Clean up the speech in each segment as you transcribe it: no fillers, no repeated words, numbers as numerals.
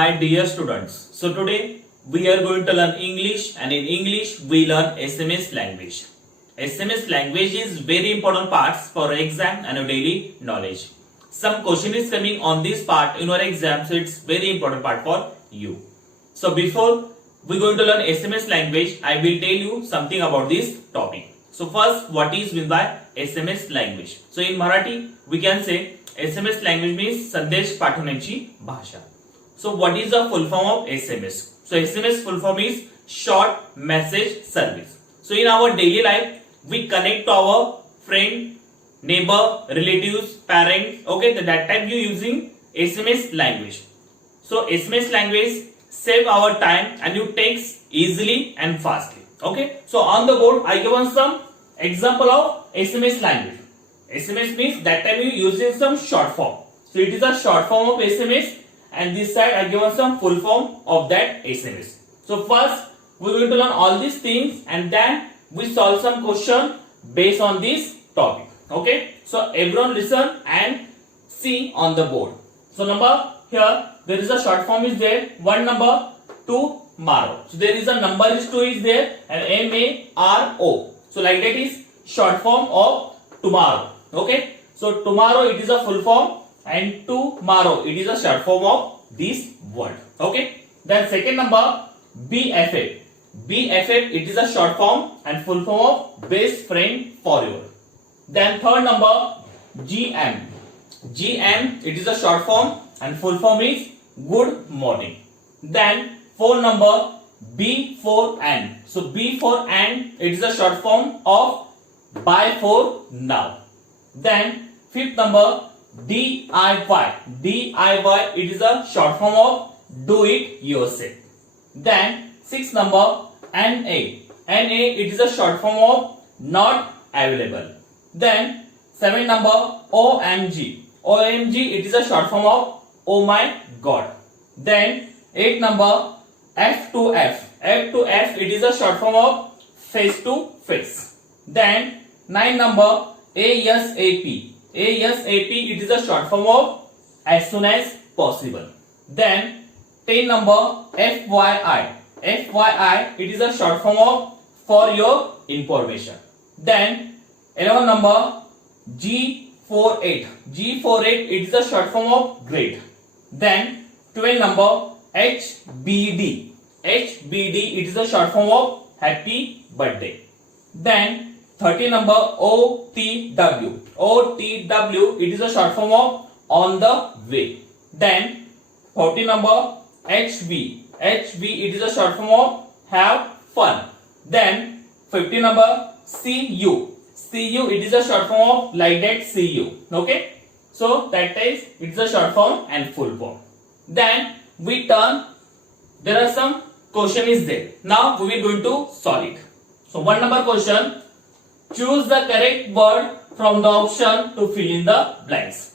My dear students, so today we are going to learn English, and in English we learn SMS language. SMS language is very important parts for exam and your daily knowledge. Some question is coming on this part in your exam, so it's very important part for you. So before we going to learn SMS language, I will tell you something about this topic. So first, what is meant by SMS language? So in Marathi we can say SMS language means संदेश पाठवण्याची भाषा. So what is the full form of SMS? So SMS full form is short message service. So in our daily life we connect to our friend, neighbor, relatives, parents. Okay, so that time you using SMS language. So SMS language save our time and you text easily and fastly. Okay, so on the board I given some example of SMS language. SMS means that time you using some short form. So it is a short form of SMS, and this side I given some full form of that SMS. So first we are going to learn all these things and then we solve some question based on this topic. Okay, so everyone listen and see on the board. So number here there is a short form is there, one number, tomorrow. So there is a number is 2 is there and MARO. So like that is short form of tomorrow. Okay, so tomorrow it is a full form and tomorrow it is a short form of this word. Okay, then second number BFF. BFF it is a short form and full form of best friend forever. Then third number GM. GM it is a short form and full form is good morning. Then fourth number B for and. So B for and it is a short form of buy for now. Then fifth number DIY. DIY it is a short form of do it yourself. Then sixth number NA. NA it is a short form of not available. Then seventh number OMG. OMG it is a short form of oh my god. Then eighth number F2F. F2F it is a short form of face to face. Then ninth number ASAP. ASAP it is a short form of as soon as possible. Then 10 number FYI. FYI it is a short form of for your information. Then 11 number G48. G48 it is a short form of great. Then 12 number HBD. HBD it is a short form of happy birthday. Then 30 number OTW. OTW it is a short form of on the way. Then 40 number HB. HB it is a short form of have fun. Then 50 number CU. CU it is a short form of like that see you. Okay, so that is it's a short form and full form. Then we turn, there are some question is there. Now we are going to solve it. So one number question, choose the correct word from the option to fill in the blanks.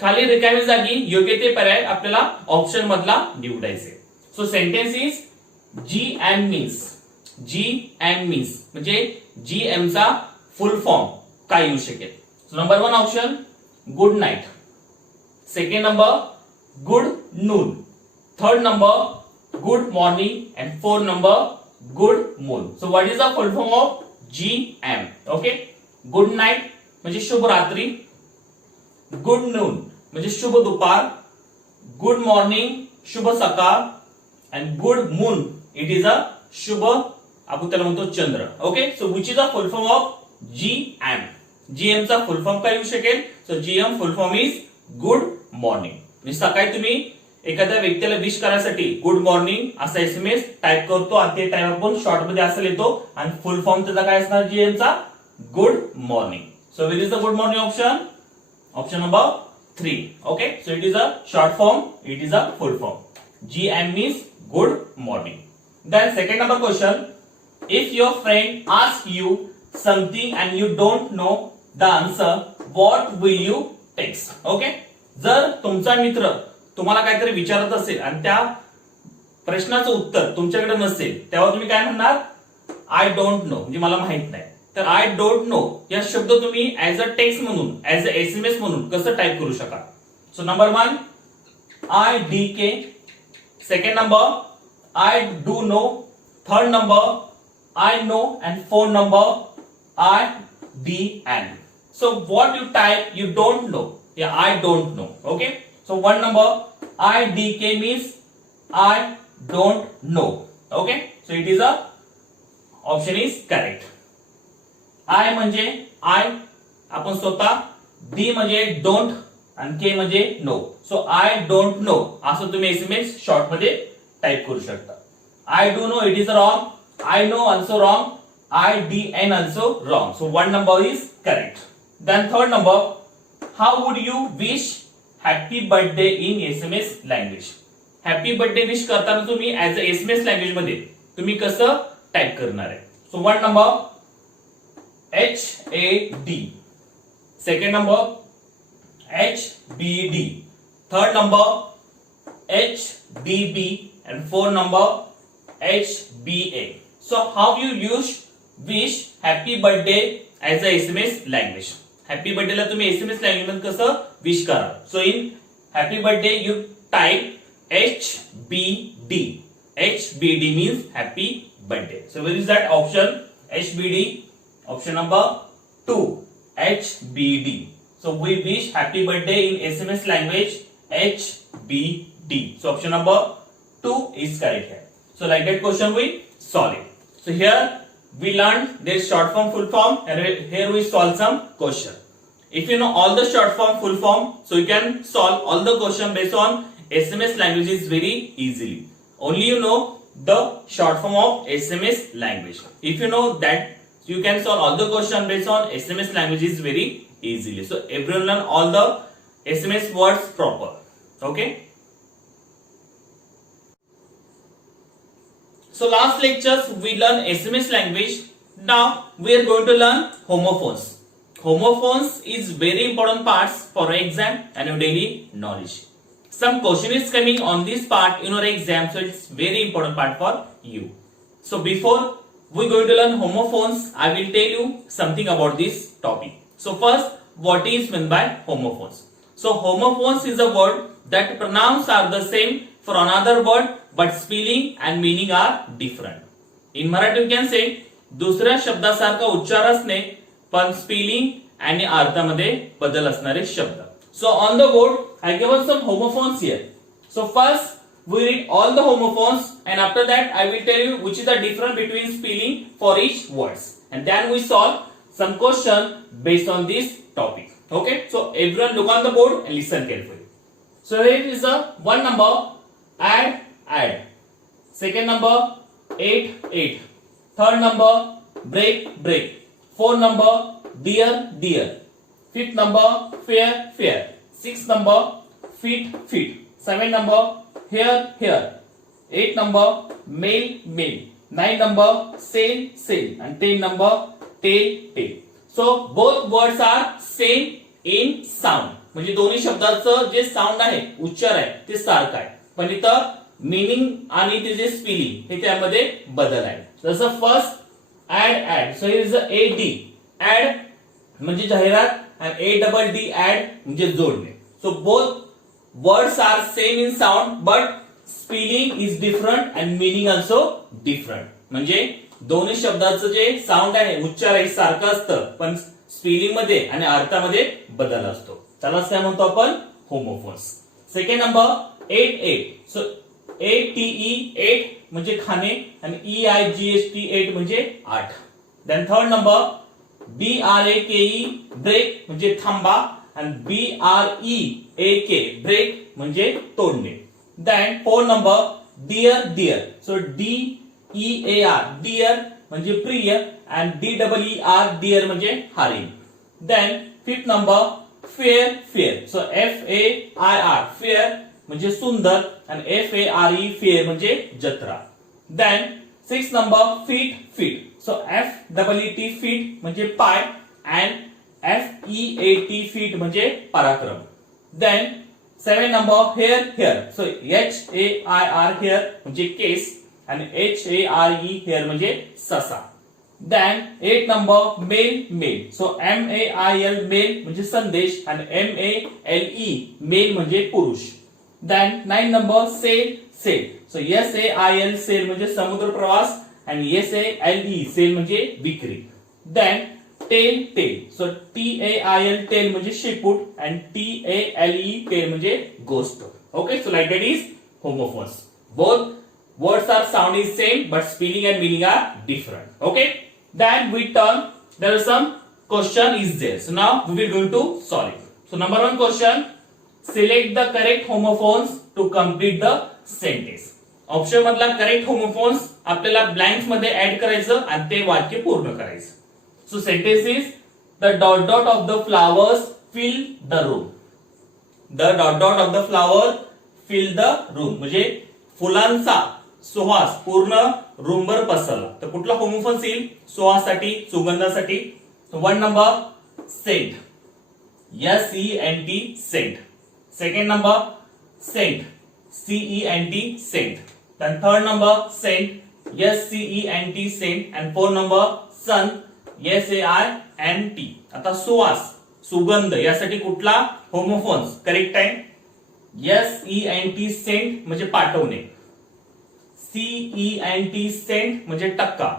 खाली रिकामी जागी योग्य ते पर्याय आपल्याला option मधला निवडायचे. So sentence is GM means. GM means म्हणजे GM चा फुल फॉर्म काय येऊ शकेल. So number 1 option good night. Second number good noon. Third number good morning and fourth number good moon. So what is the full form of GM? Okay, good night म्हणजे शुभ रात्री, good noon म्हणजे शुभ दुपार, good morning शुभ सकाळ and good moon it is a शुभ आपण त्याला म्हणतो चंद्र. Okay, so which is the full form of GM? GM चा फुल फॉर्म काय येऊ शकेल? So GM full form is good morning. म्हणजे सकाळी तुम्ही एखाद्या व्यक्तीला विश करायसाठी गुड मॉर्निंग असा SMS टाइप करतो आणि ते टाइम आपण शॉर्ट मध्ये असं लिहितो आणि फुल फॉर्म त्याचा काय असणार GM चा good morning. So which is the good morning option? Option number 3. Okay, so it is a short form, it is a full form. GM means good morning. Then second number question, if your friend asks you something and you don't know the answer, what will you text? Okay, जर तुमचा मित्र तुम्हाला काहीतरी विचारत असेल आणि त्या प्रश्नाचं उत्तर तुमच्याकडे नसेल तेव्हा तुम्ही काय म्हणणार? आय डोंट नो, म्हणजे मला माहित नाही. तर आय डोंट नो या शब्द तुम्ही ऍज अ टेक्स्ट म्हणून, ऍज अ SMS म्हणून कसं टाइप करू शकाल? सो number 1 IDK Second number, I do know. Third number, I know. And fourth number, I, D, and. So what you type, you don't know. Yeah, I don't know. Okay. So one number, I, D, K means I don't know. Okay. So it is a option is correct. I म्हणजे I आपण स्वतः, D म्हणजे don't आणि K म्हणजे no. So I don't know असं तुम्ही SMS short मध्ये type करू शकता. I do know, it is wrong. I know also wrong. I, D, N also wrong. So one number is correct. Then third number, how would you wish happy birthday in SMS language? Happy birthday wish करताना तुम्ही as a SMS language मध्ये तुम्ही कसं type करणार आहे? So one number, HAD. Second number, HBD. Third number, HDB. And fourth number, HBA. So how you use wish happy birthday as a SMS language? Happy birthday ला तुम्ही SMS language मध्ये कसं wish करा? So in happy birthday you type HBD. HBD means happy birthday. So where is that option? HBD. Option number 2. HBD. So we wish happy birthday in SMS language HBD. So option number 2 is correct here. So like that question we solve it. So here we learned this short form, full form, and here we solve some question. If you know all the short form, full form, so you can solve all the question based on SMS languages very easily. Only you know the short form of SMS language. If you know that, you can solve all the question based on SMS languages very easily. So everyone learn all the SMS words proper. Okay. So last lectures we learn SMS language. Now we are going to learn homophones. Homophones is very important parts for exam and your daily knowledge. Some question is coming on this part in your exam, so it's very important part for you. So before we going to learn homophones, I will tell you something about this topic. So first, what is meant by homophones? So homophones is a word that pronouns are the same for another word but spelling and meaning are different. In Marathi you can say दुसऱ्या शब्दासारखा उच्चार असणे पण spelling आणि अर्थामध्ये बदल असणारे शब्द. So on the board I given some homophones here. So first we read all the homophones and after that I will tell you which is the difference between spelling for each words, and then we solve some question based on this topic. Okay, so everyone look on the board and listen carefully. So here is a one number, add. Second number, 8. Third number, break. Fourth number, dear. Fifth number, fair. Sixth number, feet. Seventh number, hair. Eighth number, mail. Ninth number, sail. And 10th number, tail. So both words are same in sound. म्हणजे दोन्ही शब्दाचं जे sound आहे, उच्चार आहे ते सारखं आहे, पण इथं मीनिंग आणि त्याचे स्पेलिंग हे त्यामध्ये बदल आहे. जसं first ad. So here is ad म्हणजे जाहिरात आणि ADD ऍड म्हणजे जोडणे. So both words are same in sound but spelling is different and meaning also different. म्हणजे दोन्ही शब्दाचं जे साऊंड आहे, उच्चार आहे सारखं असतं पण स्पेलिंग मध्ये आणि अर्थामध्ये बदल असतो. त्यालाच काय म्हणतो आपण? Homophones. Second number 8. So ATE 8 म्हणजे खाणे आणि EIGHT 8 म्हणजे 8. Then third number BRAKE brake म्हणजे थांबा आणि BREAK ब्रेक म्हणजे तोडणे. Then fourth number dear. So DEAR dear म्हणजे प्रिय आणि DEER डिअर म्हणजे हरिण. Then fifth number fair. So FAIR fair म्हणजे सुंदर आणि FARE फेअर म्हणजे जत्रा. Then six number feet. So FEET feet म्हणजे पाय and FEAT फीट म्हणजे पराक्रम. Then seven number hair. So HAIR hair म्हणजे केस आणि HARE हेअर म्हणजे ससा. Then 8 number mail. So MAIL mail म्हणजे संदेश आणि MALE मेल म्हणजे पुरुष. Then 9 number sail. So SAIL sail म्हणजे समुद्र प्रवास आणि SALE sail म्हणजे विक्री. Then tail tail. So TAIL tail म्हणजे शेपूट and TALE tail म्हणजे गोष्ट. Okay, so like that is homophones. Both words are sound is same but spelling and meaning are different. Okay, then we turn, there is some question is there. So now we will going to solve it. So number one question, select the correct homophones to complete the sentence. Option मधला correct homophones आपल्याला blanks मध्ये add करायचं आणि ते वाक्य पूर्ण करायचं. So sentence is the dot dot of the flowers fill the room. The dot dot of the flower fill the room म्हणजे फुलांचा सुवास पूर्ण रूमवर पसरला. तर कुठला होमोफोन्स येईल सुवाससाठी, सुगंधासाठी? One number sent, SENT sent. Second number cent, CENT cent. Then third number scent, SCENT scent, and fourth number sun, SAINT. आता सुवास, सुगंध यासाठी कुठला होमोफोन्स करेक्ट आहे? SENT scent म्हणजे पाठवणे, CENT scent म्हणजे टक्का,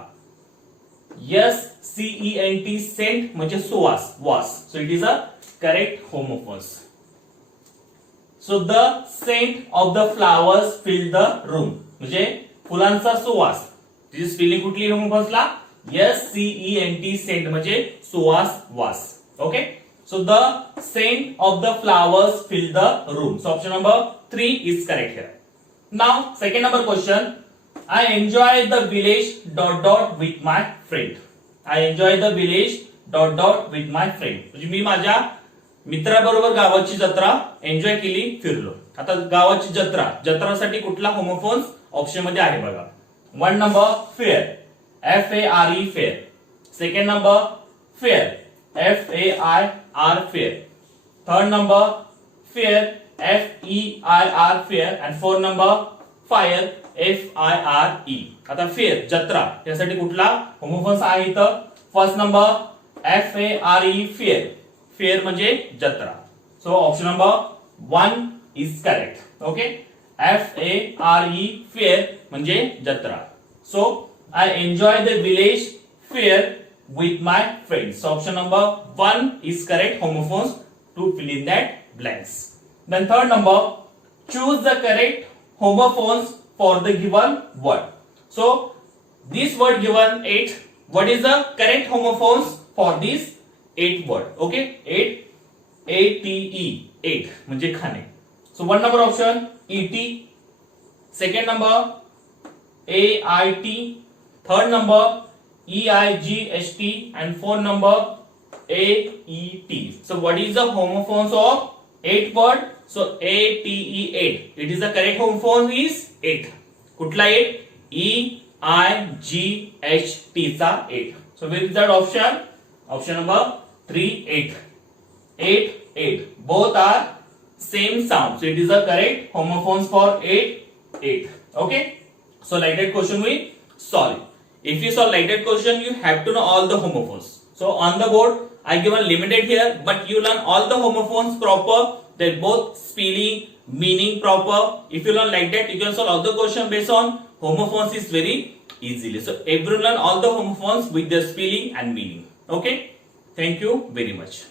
SCENT scent म्हणजे सुवास, वास. So it is a correct homophones. So the scent of the flowers filled the room. म्हणजे फुलांचा सुवास. तिची स्पेलिंग कुठली होमोफोन्सला? SCENT सेंट म्हणजे सुवास, वास. Okay, so the scent of the flowers fill the room. So option number 3 is correct here. Now second number question, I enjoy the village dot dot with my friend. I enjoy the village dot dot with my friend. म्हणजे मी माझ्या मित्राबरोबर गावाची जत्रा enjoy केली, फिरलो. आता गावाची जत्रा, जत्रासाठी कुठला होमोफोन्स ऑप्शन मध्ये आहे बघा. One number fair, FARE fair. Second number fair, FAIR fair. Third number fair, FEIR fair. And fourth number fire, FIRE. आता फेअर जत्रा यासाठी कुठला होमोफोन्स आहे इथं? First number FARE fair. Fair म्हणजे जत्रा. सो option number 1 is correct. Okay, FARE fare म्हणजे जत्रा. सो I enjoy the village fair with my friends. So option number 1 is correct homophones to fill in that blanks. Then third number, choose the correct homophones for the given word. So this word given 8. What is the correct homophones for this 8 word? Okay, 8, ATE, 8 म्हणजे खाणे. So one number option ET, second number AIT, third number EIGHT, and fourth number AET. So what is the homophones of 8 word? So ATE 8. It is the correct homophone is 8. कुठला 8? EIGHT चा 8. So where is that option? Option number 3, 8. 8, 8. Both are same sound. So it is the correct homophones for 8, 8. Okay. So like that question we solve. If you solve like that question, you have to know all the homophones. So on the board, I given limited here, but you learn all the homophones proper. They're both spelling, meaning proper. If you learn like that, you can solve all the question based on homophones is very easily. So everyone learn all the homophones with their spelling and meaning. Okay. Thank you very much.